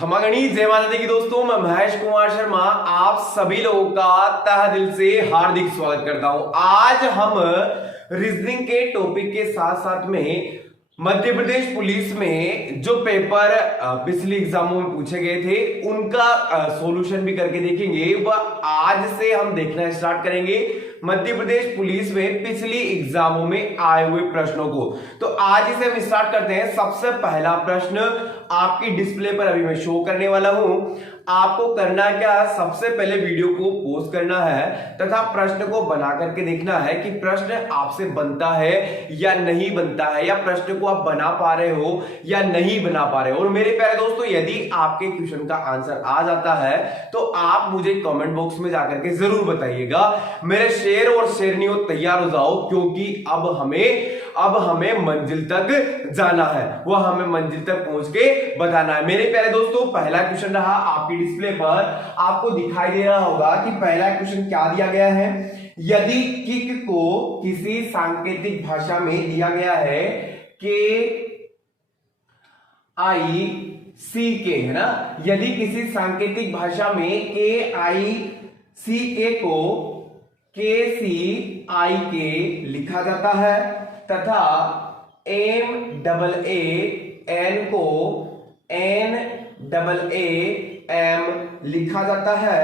खमागणी जय माता दी की दोस्तों, मैं महेश कुमार शर्मा आप सभी लोगों का तहे दिल से हार्दिक स्वागत करता हूं। आज हम रीजनिंग के टॉपिक के साथ साथ में मध्य प्रदेश पुलिस में जो पेपर पिछले एग्जामों में पूछे गए थे उनका सॉल्यूशन भी करके देखेंगे। वह आज से हम देखना स्टार्ट करेंगे मध्य प्रदेश पुलिस में पिछली एग्जामों में आए हुए प्रश्नों को। तो आज इसे हम स्टार्ट करते हैं। सबसे पहला प्रश्न आपकी डिस्प्ले पर अभी मैं शो करने वाला हूं। आपको करना क्या, सबसे पहले वीडियो को पॉज करना है तथा प्रश्न को बना करके देखना है कि प्रश्न आपसे बनता है या नहीं बनता है, या प्रश्न को आप बना पा रहे हो या नहीं बना पा रहे हो। और मेरे प्यारे दोस्तों, यदि आपके क्वेश्चन का आंसर आ जाता है तो आप मुझे कमेंट बॉक्स में जाकर के जरूर बताइएगा। मेरे शेर और शेरनियों तैयार हो जाओ, क्योंकि अब हमें मंजिल तक जाना है, वह हमें मंजिल तक पहुंच के बताना है। मेरे प्यारे दोस्तों, पहला क्वेश्चन रहा आपकी डिस्प्ले पर, आपको दिखाई दे रहा होगा कि पहला क्वेश्चन क्या दिया गया है। यदि किक को किसी सांकेतिक भाषा में दिया गया है KICK, है ना, यदि किसी सांकेतिक भाषा में KICK को KCIK लिखा जाता है तथा MAAN को NAAM लिखा जाता है,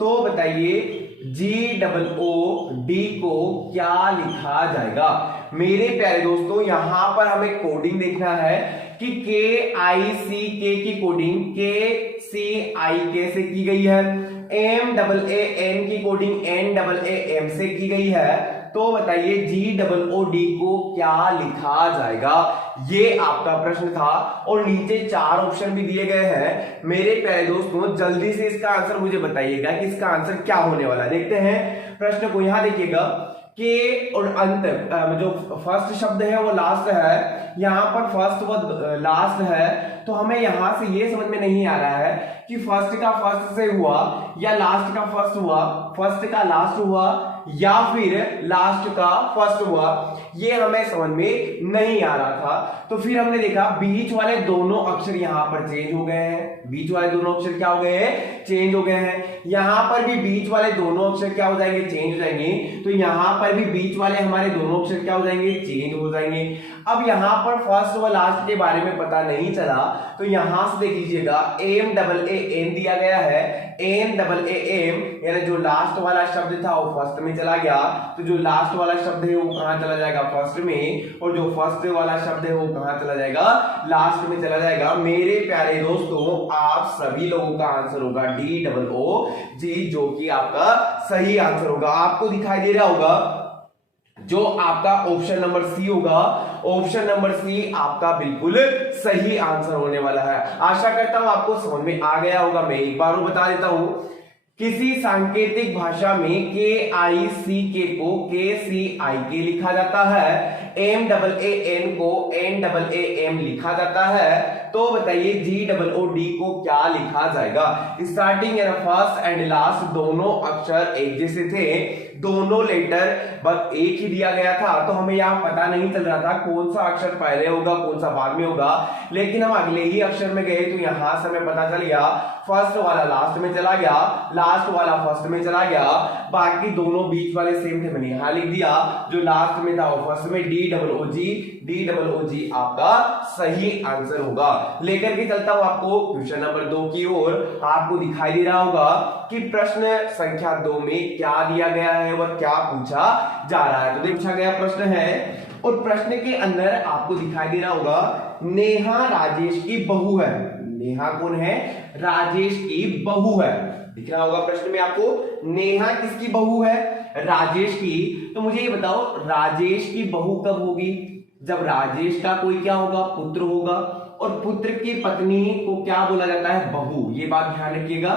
तो बताइए GOOD को क्या लिखा जाएगा। मेरे प्यारे दोस्तों, यहां पर हमें कोडिंग देखना है कि KICK की कोडिंग KCIK से की गई है, MAAN की कोडिंग NAAM से की गई है, तो बताइए GOOD को क्या लिखा जाएगा। ये आपका प्रश्न था और नीचे 4 ऑप्शन भी दिए गए हैं। मेरे प्यारे दोस्तों, जल्दी से इसका आंसर मुझे बताइएगा कि इसका आंसर क्या होने वाला है। देखते हैं प्रश्न को। यहां देखिएगा के और अंत जो फर्स्ट शब्द है वो लास्ट है, यहां पर फर्स्ट व लास्ट है, तो हमें यहां से ये समझ में नहीं आ रहा है कि फर्स्ट का फर्स्ट से हुआ या लास्ट का फर्स्ट हुआ, फर्स्ट का लास्ट हुआ या फिर लास्ट का फर्स्ट हुआ, ये हमें समझ में नहीं आ रहा था। तो फिर हमने देखा बीच वाले दोनों अक्षर यहां पर चेंज हो गए हैं। बीच वाले दोनों अक्षर क्या हो गए हैं, चेंज हो गए हैं। यहां पर भी बीच वाले दोनों अक्षर क्या हो जाएंगे, चेंज हो जाएंगे। तो यहां पर भी बीच वाले हमारे दोनों अक्षर क्या हो जाएंगे, चेंज हो जाएंगे। अब यहां पर फर्स्ट व लास्ट के बारे में पता नहीं चला, तो यहां से देख लीजिएगा MAAN दिया गया है, NAAM यानी जो लास्ट वाला शब्द था वो फर्स्ट में चला गया, तो जो लास्ट वाला शब्द है वो कहां चला जाएगा, फर्स्ट में, और जो फर्स्ट वाला शब्द है वो कहां चला जाएगा, लास्ट में चला जाएगा। मेरे प्यारे दोस्तों, आप सभी लोगों का आंसर होगा DOOG, जो कि आपका सही आंसर होगा। आपको दिखाई दे रहा होगा जो आपका ऑप्शन नंबर सी होगा, ऑप्शन नंबर सी आपका बिल्कुल सही आंसर होने वाला है। आशा करता हूं आपको समझ में आ गया होगा। मैं एक बार बता देता हूं, किसी सांकेतिक भाषा में KICK को KCIK लिखा जाता है, MAAN को NAAM लिखा जाता है, तो बताइए GOOD को क्या लिखा जाएगा। Starting and first and last दोनों अक्षर एक जैसे थे, दोनों लेटर बस एक ही दिया गया था, तो हमें यहाँ पता नहीं चल रहा था कौन सा अक्षर पहले होगा कौन सा बाद में होगा। लेकिन हम अगले ही अक्षर में गए तो यहां से हमें पता चल गया फर्स्ट वाला लास्ट में चला गया, लास्ट वाला फर्स्ट में चला गया, बाकी दोनों बीच वाले सेम थे, मैंने यहां लिख दिया, जो लास्ट में था वो फर्स्ट में, DOOG आपका सही आंसर होगा। लेकर के चलता हूं आपको क्वेश्चन नंबर 2 की ओर। आपको दिखाई दे रहा होगा कि प्रश्न संख्या 2 में क्या दिया गया है और क्या पूछा जा रहा है। तो पूछा गया प्रश्न है और प्रश्न के अंदर आपको दिखाई दे रहा होगा नेहा राजेश की बहू है। नेहा कौन है, राजेश की बहू है। दिख रहा होगा प्रश्न में आपको, नेहा किसकी बहू है, राजेश की। तो मुझे ये बताओ राजेश की बहू कब होगी, जब राजेश का कोई क्या होगा, पुत्र होगा, और पुत्र की पत्नी को क्या बोला जाता है, बहू। ये बात ध्यान रखिएगा,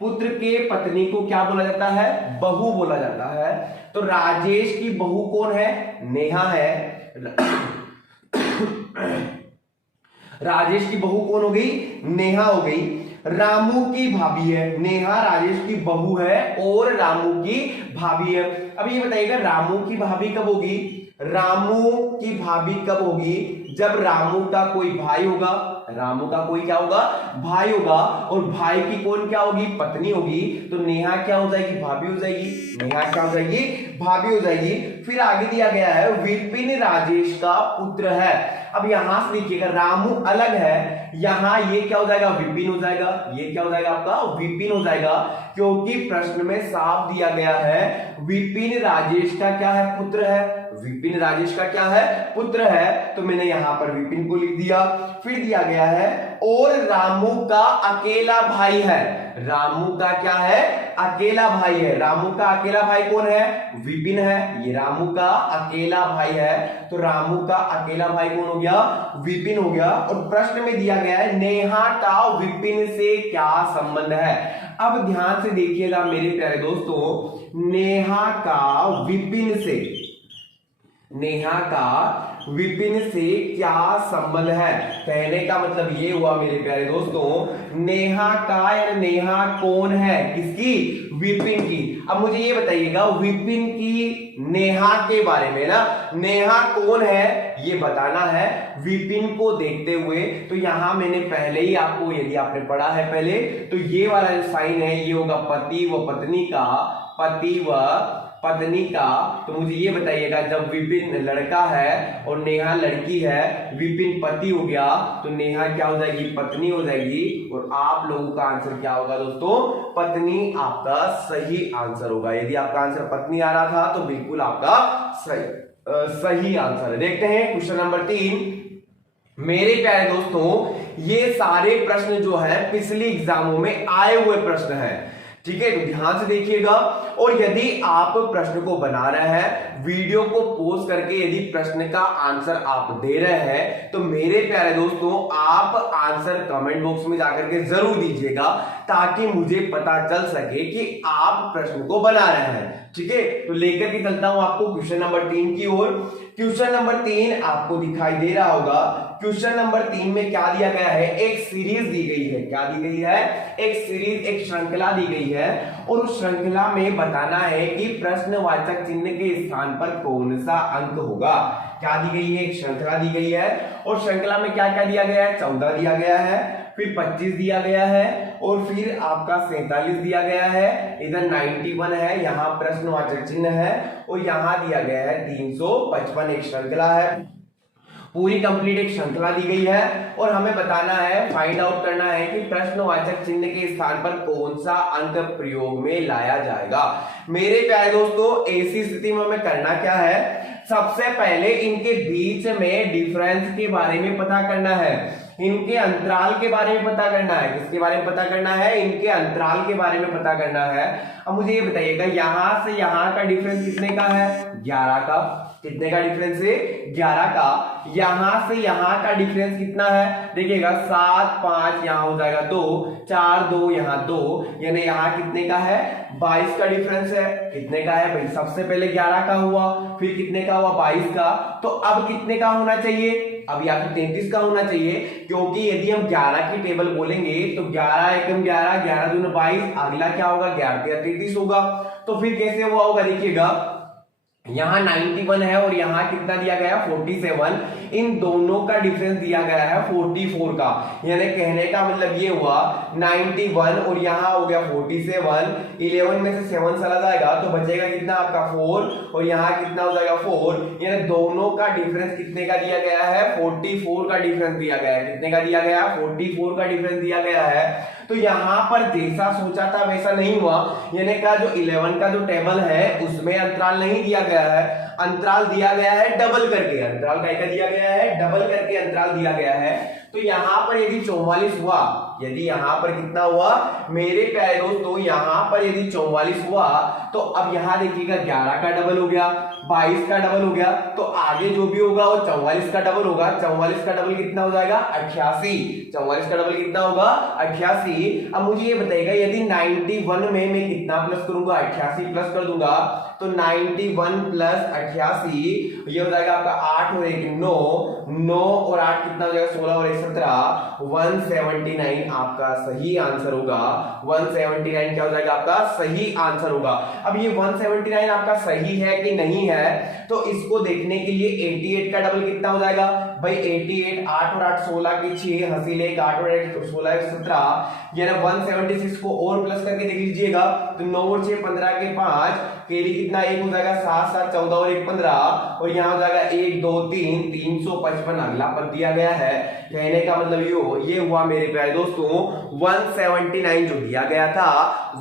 पुत्र के पत्नी को क्या बोला जाता है, बहू बोला जाता है। तो राजेश की बहू कौन है, नेहा है। राजेश की बहू कौन हो गई, नेहा हो गई। रामू की भाभी है, नेहा राजेश की बहू है और रामू की भाभी है। अब ये बताइएगा रामू की भाभी कब होगी, रामू की भाभी कब होगी, जब रामू का कोई भाई होगा, रामू का कोई क्या होगा, भाई होगा, और भाई की कौन क्या होगी, पत्नी होगी, तो नेहा क्या हो जाएगी, भाभी हो जाएगी, नेहा क्या हो जाएगी, भाभी हो जाएगी। फिर आगे दिया गया है विपिन राजेश का पुत्र है। अब यहां से देखिएगा रामू अलग है, यहां ये क्या हो जाएगा, विपिन हो जाएगा, ये क्या हो जाएगा आपका, विपिन हो जाएगा, क्योंकि प्रश्न में साफ दिया गया है विपिन राजेश का क्या है, पुत्र है, विपिन राजेश का क्या है, पुत्र है, तो मैंने यहां पर विपिन को लिख दिया। फिर दिया गया है और रामू का अकेला भाई है, रामू का क्या है, अकेला भाई है, रामू का अकेला भाई कौन है, विपिन है, ये रामू का अकेला भाई है, तो रामू का अकेला भाई कौन हो गया, विपिन हो गया। और प्रश्न में दिया गया है नेहा का विपिन से क्या संबंध है। अब ध्यान से देखिएगा मेरे प्यारे दोस्तों, नेहा का विपिन से, नेहा का विपिन से क्या संबंध है, कहने का मतलब ये हुआ मेरे प्यारे दोस्तों, नेहा का या नेहा कौन है, किसकी, विपिन की। अब मुझे ये बताइएगा विपिन की नेहा के बारे में ना, नेहा कौन है ये बताना है विपिन को देखते हुए। तो यहां मैंने पहले ही आपको, यदि आपने पढ़ा है पहले, तो ये वाला जो साइन है ये होगा पति व पत्नी का, पति व पत्नी का। तो मुझे ये बताइएगा जब विपिन लड़का है और नेहा लड़की है, विपिन पति हो गया, तो नेहा क्या हो जाएगी, पत्नी हो जाएगी, और आप लोगों का आंसर क्या होगा दोस्तों, पत्नी आपका सही आंसर होगा। यदि आपका आंसर पत्नी आ रहा था तो बिल्कुल आपका सही आंसर है। देखते हैं क्वेश्चन नंबर 3। मेरे प्यारे दोस्तों ये सारे प्रश्न जो है पिछले एग्जामों में आए हुए प्रश्न हैं, ठीक है, तो ध्यान से देखिएगा। और यदि आप प्रश्न को बना रहे हैं, वीडियो को पॉज करके यदि प्रश्न का आंसर आप दे रहे हैं, तो मेरे प्यारे दोस्तों आप आंसर कमेंट बॉक्स में जाकर के जरूर दीजिएगा, ताकि मुझे पता चल सके कि आप प्रश्न को बना रहे हैं, ठीक है। तो लेकर के चलता हूं आपको क्वेश्चन नंबर 3 की ओर। क्वेश्चन नंबर 3 आपको दिखाई दे रहा होगा। क्वेश्चन नंबर 3 में क्या दिया गया है, एक सीरीज दी गई है, क्या दी गई है, एक सीरीज, एक श्रृंखला दी गई है, और उस श्रृंखला में बताना है कि प्रश्नवाचक चिन्ह के स्थान पर कौन सा अंक होगा। क्या दी गई है, एक श्रृंखला दी गई है, और श्रृंखला में क्या क्या दिया गया है, 14 दिया गया है, फिर 25 दिया गया है, और फिर आपका 47 दिया गया है, इधर 91 है, यहाँ प्रश्नवाचक चिन्ह है, और यहाँ दिया गया है 355। एक श्रृंखला है, पूरी कंप्लीट एक श्रृंखला दी गई है, और हमें बताना है, फाइंड आउट करना है कि प्रश्नवाचक चिन्ह के स्थान पर कौन सा अंक प्रयोग में लाया जाएगा। मेरे प्यारे दोस्तों ऐसी स्थिति में हमें करना क्या है, सबसे पहले इनके बीच में डिफरेंस के बारे में पता करना है, इनके अंतराल के बारे में पता करना है। किसके बारे में पता करना है, इनके अंतराल के बारे में पता करना है। अब मुझे ये बताइएगा यहां से यहां का डिफरेंस कितने का है, 11 का। कितने का डिफरेंस है, 11 का। यहां से यहां का डिफरेंस कितना है, देखिएगा 7 5 यहां हो जाएगा 2, 4 2 यहां 2, यानी यहां कितने का है, 22 का डिफरेंस है। कितने का है भाई, सबसे पहले 11 का हुआ, फिर कितने का हुआ, 22 का। तो अब कितने का होना चाहिए, अब या तो 33 का होना चाहिए, क्योंकि यदि हम 11 की टेबल बोलेंगे तो 11 एकम 11, 11 दूनी 22, अगला क्या होगा, 11 33 होगा। तो फिर कैसे हुआ होगा, देखिएगा यहां 91 है और यहां कितना दिया गया, 47, इन दोनों का डिफरेंस दिया गया है 44 का, यानी कहने का मतलब ये हुआ 91 और यहां हो गया 47, 11 में से 7 चला जाएगा तो बचेगा कितना आपका 4, और यहां कितना हो जाएगा 4, यानी दोनों का डिफरेंस कितने का दिया गया है, 44 का डिफरेंस दिया गया है। कितने का दिया गया, 44 का डिफरेंस दिया गया है। तो यहां पर जैसा सोचा था वैसा नहीं हुआ, यानी का जो 11 का जो टेबल है उसमें अंतराल नहीं दिया गया है, अंतराल दिया गया है डबल करके। अंतराल क्या दिया गया है, डबल करके अंतराल दिया गया है। तो यहां पर यदि 44 हुआ, यदि यहां पर कितना हुआ मेरे प्यारे दोस्तों, यहां पर यदि 44 हुआ तो अब यहां देखिएगा 11 का डबल हो गया, 22 का डबल हो गया, तो आगे जो भी होगा वो 44 का डबल होगा। 44 का डबल कितना हो जाएगा, 88। 44 का डबल कितना होगा, 88। अब मुझे ये बताइएगा यदि 91 में मैं कितना प्लस करूंगा, 88 प्लस कर दूंगा, तो 91 प्लस 88 ये हो जाएगा आपका 8 और 1 9, 9 और 8 कितना हो जाएगा, 16 और 1 17, 179 आपका सही आंसर होगा। 179 क्या हो जाएगा, आपका सही आंसर होगा। अब ये 179 आपका सही है कि नहीं है, तो इसको देखने के लिए 88 का डबल कितना हो जाएगा, भाई 88, 8 और 8 16 के 6, हसीले 8 और 8 16 17, ये ना 176 को और प्लस करके देख लीजिएगा तो 9 और 6 15 के 5, केरी कितना 1 हो जाएगा 7 7 14 और 1 15, और यहाँ हो जाएगा 1 2 3 355 अगला पद दिया गया है। कहने का मतलब ये हुआ मेरे प्यारे दोस्तों 179 जो दिया गया था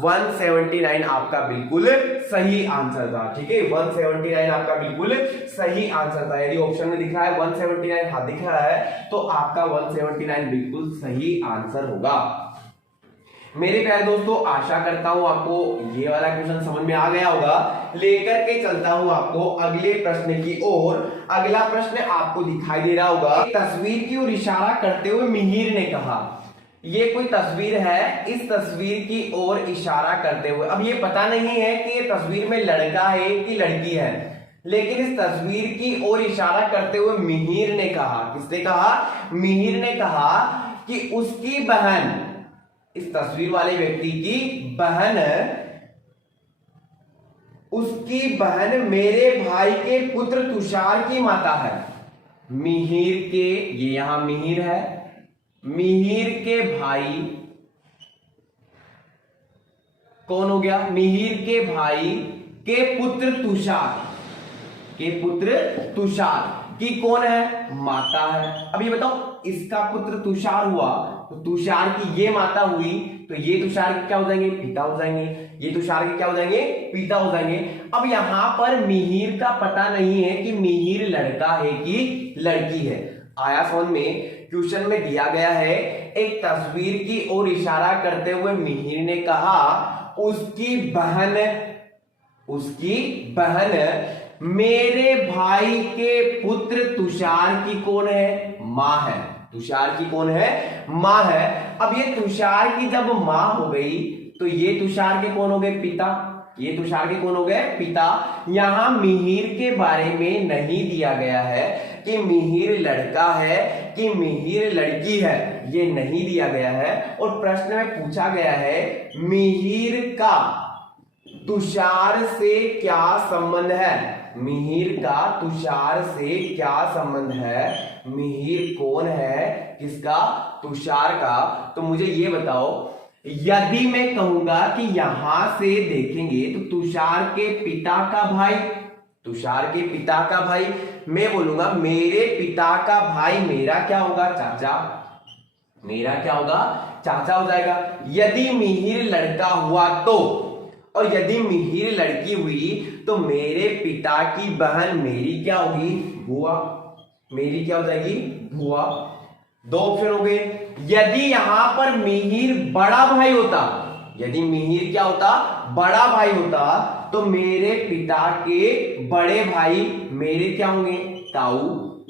179 आपका बिल्कुल सही आंसर था। ठीक है, 179 आपका बिल्कुल सही आंसर था। यदि ऑप्शन में दिख रहा है 179 हाँ दिख रहा है तो आपका 179 बिल्कुल सही आंसर होगा। मेरे प्यारे दोस्तों आशा करता हूं आपको ये वाला क्वेश्चन समझ में आ गया होगा। लेकर के चलता हूं आपको अगले प्रश्न की ओर। अगला प्रश्न आपको दिखाई दे रहा होगा, तस्वीर की ओर इशारा करते हुए मिहिर ने कहा। ये कोई तस्वीर है, इस तस्वीर की ओर इशारा करते हुए, अब ये पता नहीं है कि ये तस्वीर में लड़का है कि लड़की है, लेकिन इस तस्वीर की ओर इशारा करते हुए मिहिर ने कहा। किसने कहा? मिहिर ने कहा कि उसकी बहन, इस तस्वीर वाले व्यक्ति की बहन, उसकी बहन मेरे भाई के पुत्र तुषार की माता है। मिहिर के, ये यहां मिहिर है, मिहिर के भाई कौन हो गया? मिहिर के भाई के पुत्र तुषार, के पुत्र तुषार की कौन है? माता है। अब ये बताओ, इसका पुत्र तुषार हुआ तो तुषार की ये माता हुई तो ये तुषार के क्या हो जाएंगे? पिता हो जाएंगे। ये तुषार के क्या हो जाएंगे? पिता हो जाएंगे। अब यहां पर मिहिर का पता नहीं है कि मिहिर लड़का है कि लड़की है। आया समझ में? क्वेश्चन में दिया गया है, एक तस्वीर की ओर इशारा करते हुए मिहिर ने कहा उसकी बहन, उसकी बहन मेरे भाई के पुत्र तुषार की कौन है? मां है। तुषार की कौन है? मां है। अब ये तुषार की जब मां हो गई तो ये तुषार के कौन हो गए? पिता। ये तुषार के कौन हो गए? पिता। यहां मिहिर के बारे में नहीं दिया गया है कि मिहिर लड़का है कि मिहिर लड़की है, ये नहीं दिया गया है। और प्रश्न में पूछा गया है मिहिर का तुषार से क्या संबंध है? मिहिर का तुषार से क्या संबंध है? मिहिर कौन है? किसका? तुषार का। तो मुझे ये बताओ, यदि मैं कहूंगा कि यहां से देखेंगे तो तुषार के पिता का भाई, तुषार के पिता का भाई, मैं बोलूंगा मेरे पिता का भाई मेरा क्या होगा? चाचा। मेरा क्या होगा? चाचा हो जाएगा। यदि मिहिर लड़का हुआ तो, और यदि मिहिर लड़की हुई तो मेरे पिता की बहन मेरी क्या होगी? बुआ। मेरी क्या हो जाएगी? बुआ। दो ऑप्शन हो गए। यदि यहां पर मिहिर बड़ा भाई होता, यदि मिहिर क्या होता? बड़ा भाई होता, तो मेरे पिता के बड़े भाई मेरे क्या होंगे? ताऊ।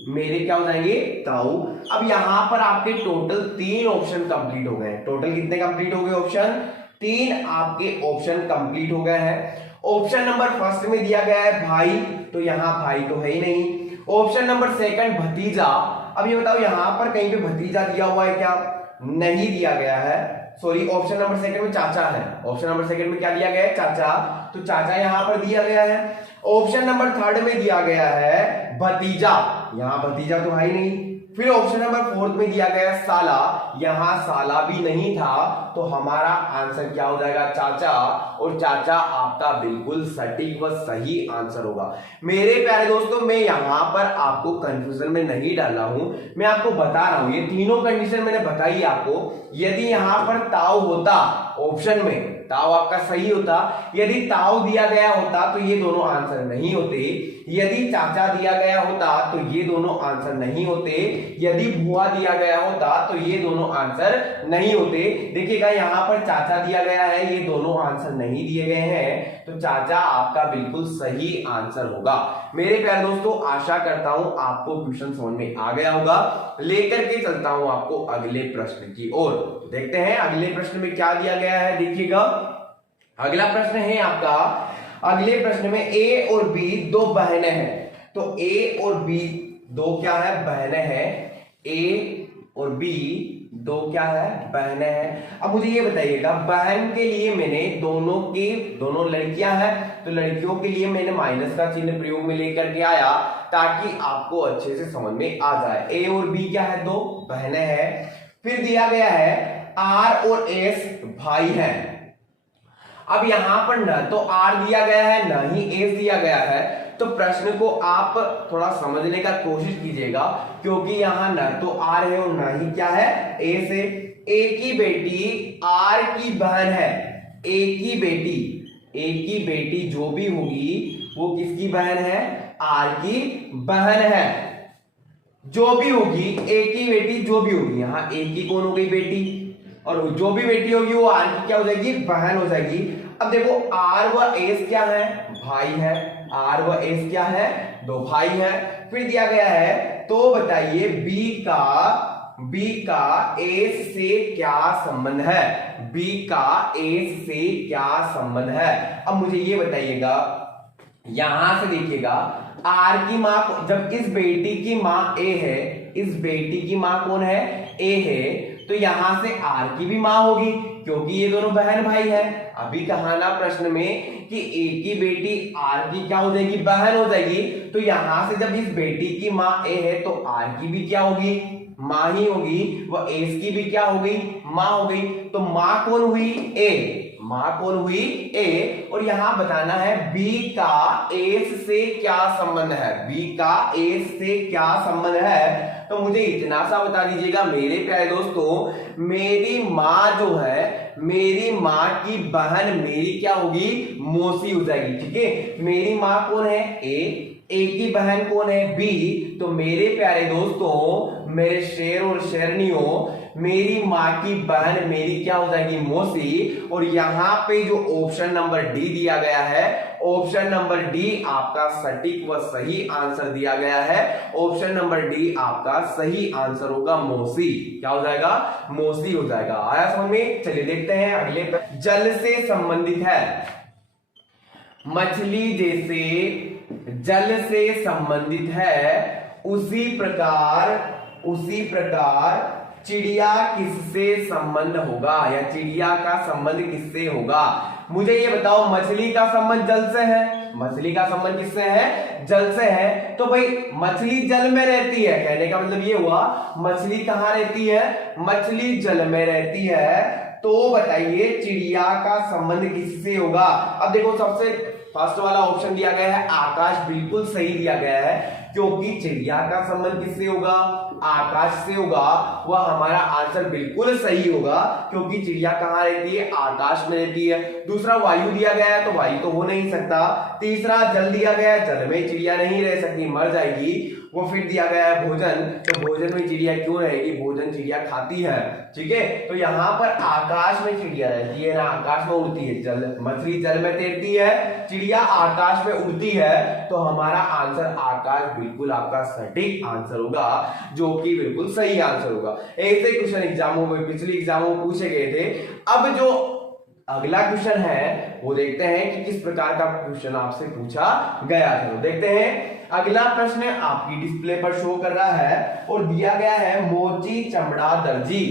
मेरे क्या हो जाएंगे? ताऊ। अब यहां पर आपके टोटल 3 ऑप्शन कंप्लीट हो गए। टोटल कितने कंप्लीट हो गए? ऑप्शन 3 आपके ऑप्शन कंप्लीट हो गए हैं। ऑप्शन नंबर फर्स्ट में दिया गया है भाई, तो यहां भाई तो है ही नहीं। ऑप्शन नंबर सेकंड भतीजा। अब ये बताओ यहां पर कहीं पे भतीजा दिया हुआ है क्या? नहीं दिया गया है। सॉरी, ऑप्शन नंबर सेकंड में चाचा है। ऑप्शन नंबर सेकंड में क्या दिया गया है? चाचा। तो चाचा यहां पर दिया गया है। ऑप्शन नंबर थर्ड में दिया गया है भतीजा, यहां भतीजा तो है ही नहीं। फिर ऑप्शन नंबर फोर्थ में दिया गया साला, यहां साला भी नहीं था, तो हमारा आंसर क्या हो जाएगा? चाचा। और चाचा आपका बिल्कुल सटीक व सही आंसर होगा। मेरे प्यारे दोस्तों, मैं यहां पर आपको कंफ्यूजन में नहीं डाला हूं, मैं आपको बता रहा हूं। ये तीनों कंडीशन मैंने बताई आपको। यदि यहां पर ताऊ होता ऑप्शन में, ताऊ आपका सही होता। यदि ताऊ दिया गया होता तो ये दोनों आंसर नहीं होते। यदि चाचा दिया गया होता तो ये दोनों आंसर नहीं होते। यदि बुआ दिया गया होता तो ये दोनों आंसर नहीं होते। देखिएगा यहां पर चाचा दिया गया है, ये दोनों आंसर नहीं दिए गए हैं, तो चाचा आपका बिल्कुल सही आंसर होगा। मेरे प्यारे दोस्तों, आशा करता हूं आपको क्वेश्चन समझ में आ गया होगा। लेकर के चलता हूं आपको अगले प्रश्न की ओर। देखते हैं अगले प्रश्न में क्या दिया गया है। देखिएगा अगला प्रश्न है आपका, अगले प्रश्न में ए और बी दो बहनें हैं। तो ए और बी दो क्या है? बहनें हैं। ए और बी दो क्या है, बहनें हैं। अब मुझे ये बताइएगा, बहन के लिए मैंने दोनों लड़कियां हैं, तो लड़कियों के लिए मैंने माइनस का चिन्ह प्रयोग में लेकर के आया ताकि आपको अच्छे से समझ में आ जाए। ए और बी क्या है, दो बहनें हैं। फिर दिया गया है आर और एस भाई हैं। अब यहां पर न तो आर दिया गया है न ही एस दिया गया है, तो प्रश्न को आप थोड़ा समझने का कोशिश कीजिएगा, क्योंकि यहां न तो आर है और न ही क्या है, एस है। ए की बेटी आर की बहन है। ए की बेटी जो भी होगी वो किसकी बहन है, आर की बहन है। जो भी होगी, ए की बेटी जो भी होगी, यहां ए की कौन हो गई, बेटी, और जो भी बेटी होगी वो आर की क्या हो जाएगी, बहन हो जाएगी। अब देखो आर व एस क्या है, भाई है। आर व एस क्या है, दो भाई है। फिर दिया गया है, तो बताइए बी का एस से क्या संबंध है, बी का एस से क्या संबंध है। अब मुझे ये बताइएगा, यहां से देखिएगा, आर की मां, जब इस बेटी की मां ए है, इस बेटी की मां कौन है, ए है, तो यहां से आर की भी मां होगी, क्योंकि ये दोनों बहन भाई है। अभी कहा ना प्रश्न में कि ए की बेटी आर की क्या हो जाएगी, बहन हो जाएगी, तो यहां से जब इस बेटी की मां ए है तो आर की भी क्या होगी, मां ही होगी, व एस की भी क्या हो गई, मां हो गई। तो मां कौन हुई, ए, मां कौन हुई, ए। और यहां बताना है बी का एस से क्या संबंध है, बी का एस से क्या संबंध है। तो मुझे इतना सा बता दीजिएगा मेरे प्यारे दोस्तों, मेरी मां जो है, मेरी मां की बहन मेरी क्या होगी, मौसी हो जाएगी। ठीक है, मेरी मां कौन है, ए की बहन कौन है, बी। तो मेरे प्यारे दोस्तों, मेरे शेर और शेरनियों, मेरी मां की बहन मेरी क्या हो जाएगी, मौसी। और यहां पे जो ऑप्शन नंबर डी दिया गया है, ऑप्शन नंबर डी आपका सटीक व सही आंसर दिया गया है। ऑप्शन नंबर डी आपका सही आंसर होगा, मौसी। क्या हो जाएगा, मौसी हो जाएगा। आया समझ में? चलिए देखते हैं अगले पर। जल से संबंधित है, मछली जैसे जल से संबंधित है, उसी प्रकार चिड़िया किससे संबंध होगा, या चिड़िया का संबंध किससे होगा। मुझे ये बताओ, मछली का संबंध जल से है, मछली का संबंध किससे है, जल से है। तो भाई मछली जल में रहती है, कहने का मतलब ये हुआ, मछली कहां रहती है, मछली जल में रहती है। तो बताइए चिड़िया का संबंध किससे होगा। अब देखो, सबसे फर्स्ट वाला ऑप्शन दिया गया है आकाश, बिल्कुल सही दिया गया है, क्योंकि चिड़िया का संबंध किससे होगा, आकाश से होगा। वह हमारा आंसर बिल्कुल सही होगा, क्योंकि चिड़िया कहां रहती है, आकाश में रहती है। दूसरा वायु दिया गया है, तो वायु तो हो नहीं सकता। तीसरा जल दिया गया है, जल में चिड़िया नहीं रह सकती, मर जाएगी। वो फिर दिया गया है भोजन, तो भोजन में चिड़िया क्यों रहेगी, भोजन चिड़िया खाती है। ठीक है, तो यहाँ पर आकाश में चिड़िया रहती है ना, आकाश में उड़ती है। जल, मछली जल में तैरती है, चिड़िया आकाश में उड़ती है। तो हमारा आंसर आकाश बिल्कुल आपका सटीक आंसर होगा, जो कि बिल्कुल सही आंसर होगा। ऐसे क्वेश्चन एग्जामों में, पिछले एग्जामों में पूछे गए थे। अब जो अगला क्वेश्चन है वो देखते हैं कि किस प्रकार का क्वेश्चन आपसे पूछा गया है। तो देखते हैं, अगला प्रश्न आपकी डिस्प्ले पर शो कर रहा है और दिया गया है, मोची चमड़ा दर्जी।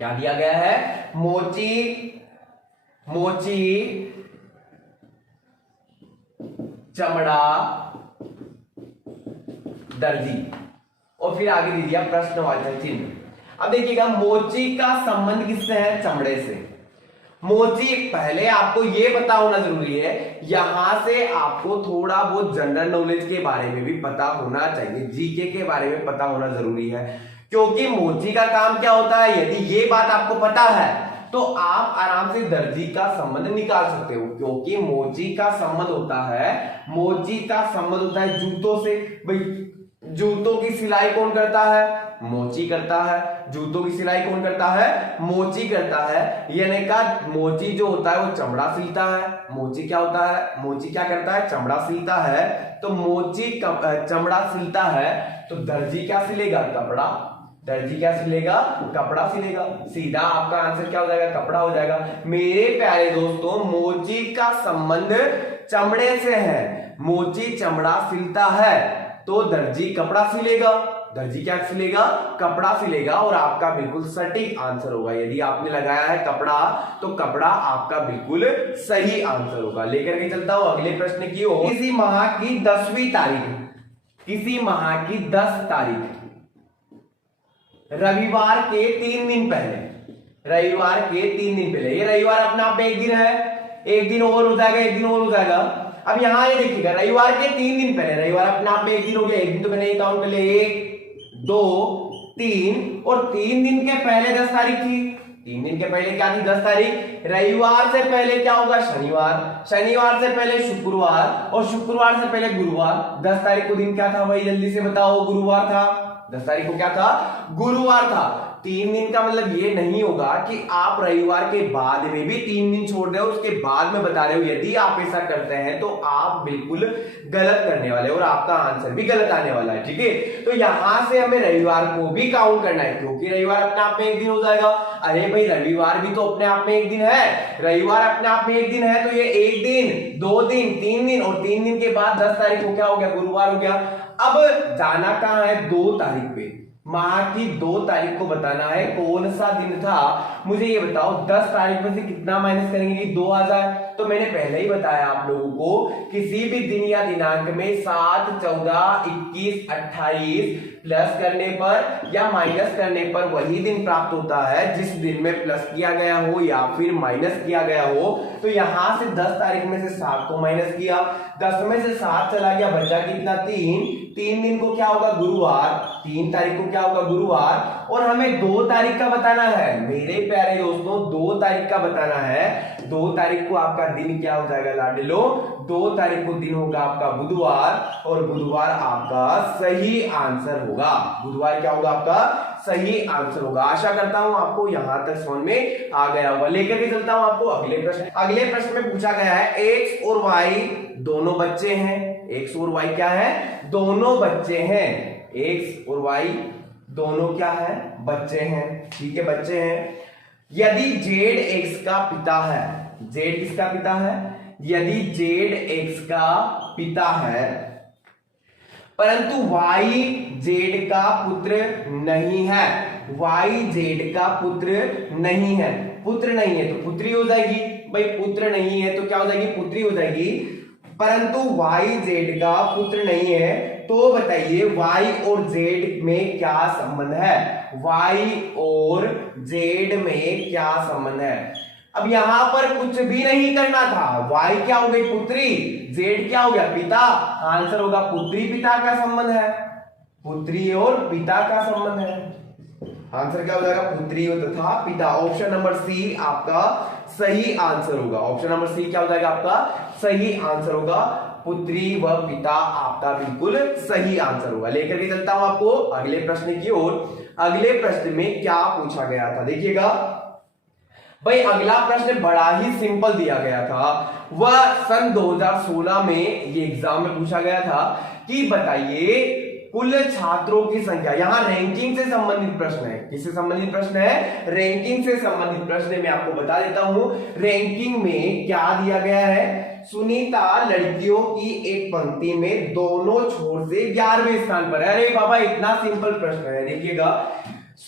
क्या दिया गया है, मोची चमड़ा दर्जी, और फिर आगे दे दिया प्रश्नवाचक चिन्ह। अब देखिएगा, मोची का संबंध किससे है, चमड़े से। मोची, पहले आपको ये पता होना जरूरी है, यहां से आपको थोड़ा बहुत जनरल नॉलेज के बारे में भी पता होना चाहिए, जीके के बारे में पता होना जरूरी है। क्योंकि मोची का काम क्या होता है, यदि ये बात आपको पता है तो आप आराम से दर्जी का संबंध निकाल सकते हो। क्योंकि मोची का संबंध होता है जूतों से। भाई जूतों की सिलाई कौन करता है, मोची करता है। जूतों की सिलाई कौन करता है, मोची करता है। यानी का मोची जो होता है वो चमड़ा सिलता है। मोची क्या होता है, मोची क्या करता है, चमड़ा सिलता है। तो मोची चमड़ा सिलता है, तो दर्जी क्या सिलेगा, कपड़ा। दर्जी क्या सिलेगा, कपड़ा सिलेगा। सीधा आपका आंसर क्या हो जाएगा, कपड़ा हो जाएगा। मेरे प्यारे दोस्तों, मोची का संबंध चमड़े से है। मोची चमड़ा सिलता है तो दर्जी कपड़ा सिलेगा। दर्जी क्या सिलेगा, कपड़ा सिलेगा, और आपका बिल्कुल सटीक आंसर होगा। यदि आपने लगाया है कपड़ा तो कपड़ा आपका बिल्कुल सही आंसर होगा। लेकर के चलता हूं अगले प्रश्न की ओर। किसी माह की 10वीं तारीख, किसी माह की 10 तारीख रविवार के 3 दिन पहले, रविवार के 3 दिन पहले, ये रविवार अपने आप में एक दिन है, एक दिन और हो जाएगा, एक दिन और हो जाएगा। अब यहां ये देखिएगा रविवार के 3 दिन पहले, रविवार अपने आप में एक दिन हो गया, एक दिन तो मैंने ये काउंट कर लिया, 1 2 3, और 3 दिन के पहले 10 तारीख थी। 3 दिन के पहले क्या थी, 10 तारीख। रविवार से पहले क्या होगा, शनिवार, शनिवार से पहले शुक्रवार, और शुक्रवार से पहले गुरुवार। 10 तारीख को दिन क्या था भाई, जल्दी से बताओ, गुरुवार था। 10 तारीख को क्या था, गुरुवार था। 3 दिन का मतलब ये नहीं होगा कि आप रविवार के बाद में भी 3 दिन छोड़ रहे हो, उसके बाद में बता रहे हो। यदि आप ऐसा करते हैं तो आप बिल्कुल गलत करने वाले और आपका आंसर भी गलत आने वाला है, ठीक है। तो यहां से हमें रविवार को भी काउंट करना है, क्योंकि रविवार अपने आप में एक दिन हो जाएगा। अरे भाई रविवार भी तो अपने आप में एक दिन है, रविवार अपने आप में एक दिन है, तो ये 1 दिन 2 दिन 3 दिन, और 3 दिन के बाद 10 तारीख को क्या हो गया, गुरुवार हो गया। अब जाना कहां है, 2 तारीख पे, माह की 2 तारीख को बताना है कौन सा दिन था। मुझे ये बताओ 10 तारीख में से कितना माइनस करेंगे कि 2 आ जाए। तो मैंने पहले ही बताया आप लोगों को, किसी भी दिन या दिनांक में 7 14 21 28 प्लस करने पर या माइनस करने पर वही दिन प्राप्त होता है जिस दिन में प्लस किया गया हो या फिर माइनस किया गया हो। तो यहां से 10 तारीख में से 7 को माइनस किया, 10 में से 7 चला गया, बचा कितना, 3 दिन को क्या होगा, गुरुवार, 3 तारीख को क्या होगा, गुरुवार। और हमें 2 तारीख का बताना है मेरे प्यारे दोस्तों, 2 तारीख का बताना है। 2 तारीख को आपका दिन क्या हो जाएगा लाडलो, 2 तारीख को दिन होगा आपका बुधवार, और बुधवार आपका सही आंसर होगा। बुधवार क्या होगा, आपका सही आंसर होगा। आशा करता हूं आपको यहां तक समझ में आ गया होगा। लेकर के चलता हूं आपको अगले प्रश्न। अगले प्रश्न में पूछा गया है एक्स और वाई दोनों बच्चे हैं। एक्स और वाई क्या है, दोनों बच्चे हैं। एक्स और वाई दोनों क्या है, बच्चे हैं, ठीक है, बच्चे हैं। यदि जेड एक्स का पिता है, जेड किसका पिता है, यदि जेड एक्स का पिता है परंतु वाई जेड का पुत्र नहीं है, वाई जेड का पुत्र नहीं है, पुत्र नहीं है तो पुत्री हो जाएगी भाई, पुत्र नहीं है तो क्या हो जाएगी, पुत्री हो जाएगी। परंतु वाई जेड का पुत्र नहीं है, तो बताइए वाई और जेड में क्या संबंध है, वाई और जेड में क्या संबंध है। अब यहां पर कुछ भी नहीं करना था, वाई क्या हो गई, पुत्री, जेड क्या हो गया, पिता। आंसर होगा पुत्री पिता का संबंध है, पुत्री और पिता का संबंध है। आंसर क्या हो जाएगा, पुत्री तथा पिता। ऑप्शन नंबर सी आपका सही आंसर होगा। ऑप्शन नंबर सी क्या हो जाएगा, आपका सही आंसर होगा। पुत्री व पिता आपका बिल्कुल सही आंसर होगा। लेकर के चलता हूं आपको अगले प्रश्न की ओर। अगले प्रश्न में क्या पूछा गया था, देखिएगा भाई। अगला प्रश्न बड़ा ही सिंपल दिया गया था, वह सन 2016 में ये एग्जाम में पूछा गया था कि बताइए कुल छात्रों की संख्या। यहां रैंकिंग से संबंधित प्रश्न है, किससे संबंधित प्रश्न है, रैंकिंग से संबंधित प्रश्न है। मैं आपको बता देता हूं रैंकिंग में क्या दिया गया है। सुनीता लड़कियों की एक पंक्ति में दोनों छोर से 11वें स्थान पर है। अरे बाबा इतना सिंपल प्रश्न है, देखिएगा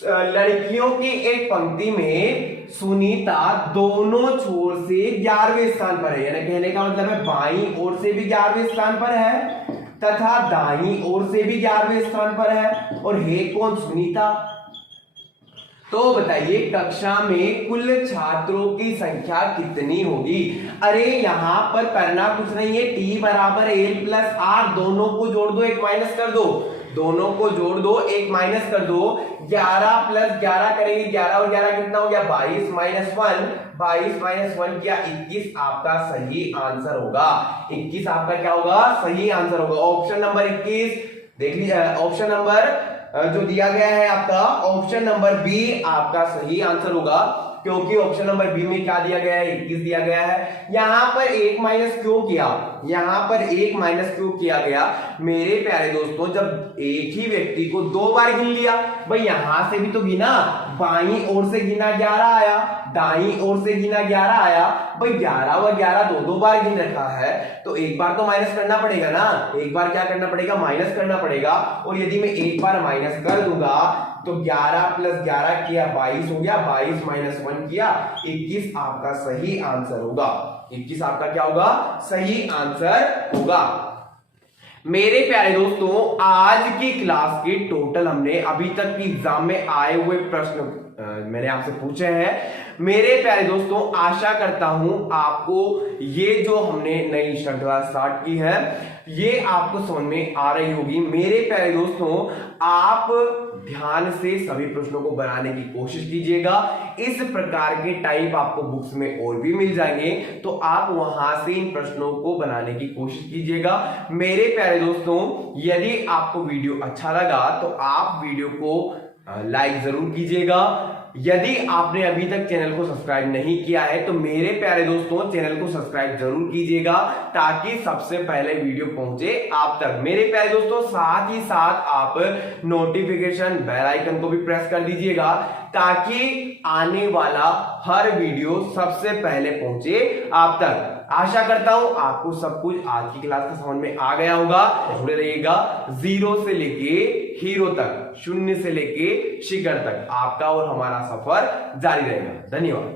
लड़कियों की एक पंक्ति में सुनीता दोनों छोर से 11वें स्थान पर है, यानी कहने का मतलब है बाईं ओर से भी 11वें स्थान पर है तथा दाईं ओर से भी 11वें स्थान पर है, और है कौन, सुनीता। तो बताइए कक्षा में कुल छात्रों की संख्या कितनी होगी। अरे यहां पर करना कुछ नहीं है, टी बराबर एल प्लस आर, दोनों को जोड़ दो, एक माइनस कर दो, दोनों को जोड़ दो, एक माइनस कर दो। 11 प्लस 11 करेंगे, 11 और 11 कितना हो गया, 22 माइनस 1, 22 माइनस 1 किया 21 आपका सही आंसर होगा। 21 आपका क्या होगा, सही आंसर होगा। ऑप्शन नंबर 21 देख लीजिए, ऑप्शन नंबर जो दिया गया है आपका ऑप्शन नंबर बी आपका सही आंसर होगा। क्योंकि ऑप्शन नंबर बी में क्या दिया गया है, 21 दिया गया है। यहां पर 1 माइनस क्यों किया, यहां पर 1 माइनस क्यों किया गया मेरे प्यारे दोस्तों, जब एक ही व्यक्ति को 2 बार गिन लिया, भाई यहां से भी तो गिना, बाईं ओर से गिना 11 आया, दाईं ओर से गिना 11 आया, भाई 11 व 11 दो बार गिन रखा है, तो एक बार तो माइनस करना पड़ेगा ना, एक बार क्या करना पड़ेगा, माइनस करना पड़ेगा। और यदि मैं एक बार माइनस कर दूंगा तो 11 प्लस 11 किया 22 हो गया, 22 माइनस 1 किया 21 आपका सही आंसर होगा, 21 आपका क्या होगा, सही आंसर होगा। मेरे प्यारे दोस्तों आज की क्लास के टोटल हमने अभी तक की एग्जाम में आए हुए प्रश्न मैंने आपसे पूछे हैं। मेरे प्यारे दोस्तों आशा करता हूं आपको ये जो हमने नई श्रृंखला स्टार्ट की है ये आपको समझ में आ रही होगी। मेरे प्यारे दोस्तों आप ध्यान से सभी प्रश्नों को बनाने की कोशिश कीजिएगा। इस प्रकार के टाइप आपको बुक्स में और भी मिल जाएंगे, तो आप वहां से इन प्रश्नों को बनाने की कोशिश कीजिएगा। मेरे प्यारे दोस्तों यदि आपको वीडियो अच्छा लगा तो आप वीडियो को लाइक जरूर कीजिएगा। यदि आपने अभी तक चैनल को सब्सक्राइब नहीं किया है तो मेरे प्यारे दोस्तों चैनल को सब्सक्राइब जरूर कीजिएगा ताकि सबसे पहले वीडियो पहुंचे आप तक। मेरे प्यारे दोस्तों साथ ही साथ आप नोटिफिकेशन बेल आइकन को भी प्रेस कर दीजिएगा ताकि आने वाला हर वीडियो सबसे पहले पहुंचे आप तक। आशा करता हूं आपको सब कुछ आज की क्लास का समझ में आ गया होगा। जुड़े रहिएगा, 0 से लेके हीरो तक, 0 से लेके शिखर तक आपका और हमारा सफर जारी रहेगा। धन्यवाद।